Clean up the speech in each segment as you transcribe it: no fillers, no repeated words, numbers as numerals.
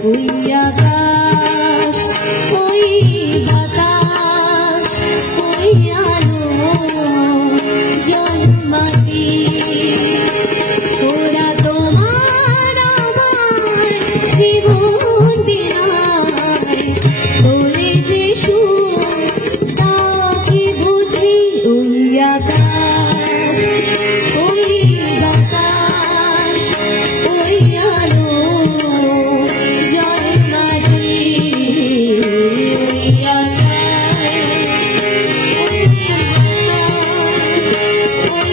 ওই আকাশ ওই বাতাস ওই আলো জল মাটি ওরা তোমার আমার জীবন বিনায় তোলে যে সুর তা কি বুঝি ওই আকাশ ওই বাতাস ওই আলো জল মাটি ওই আকাশ ওই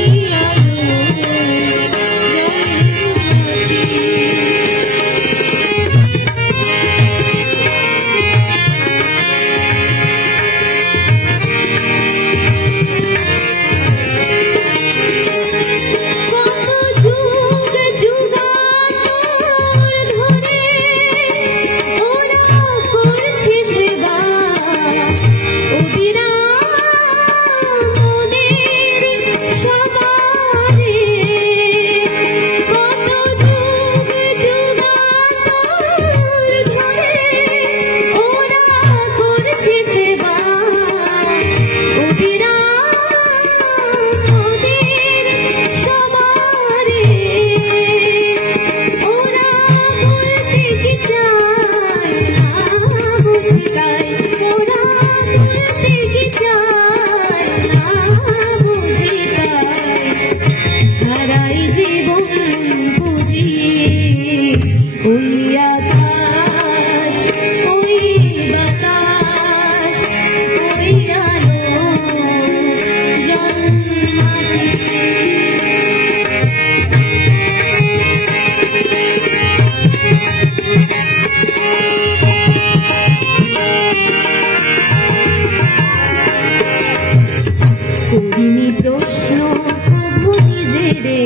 করিনি প্রশ্ন প্রভু নিজেরে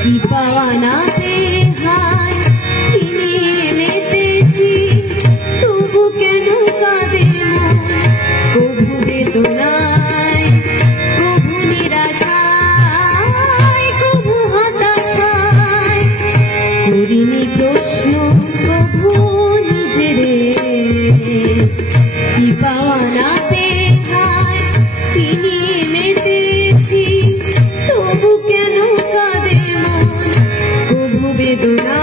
কি পাওয়ানাতে হায় কিনে মেতেছি তবু কেন কাঁদে মন কভু বেদনায় কভু নিরাশায় কভু হতাশায় করিনি প্রশ্ন প্রভু নিজেরে কি পাওয়ানাতে কিনিয়ে মেতেছি তবু কেন কাঁদে মন কভু বেদনা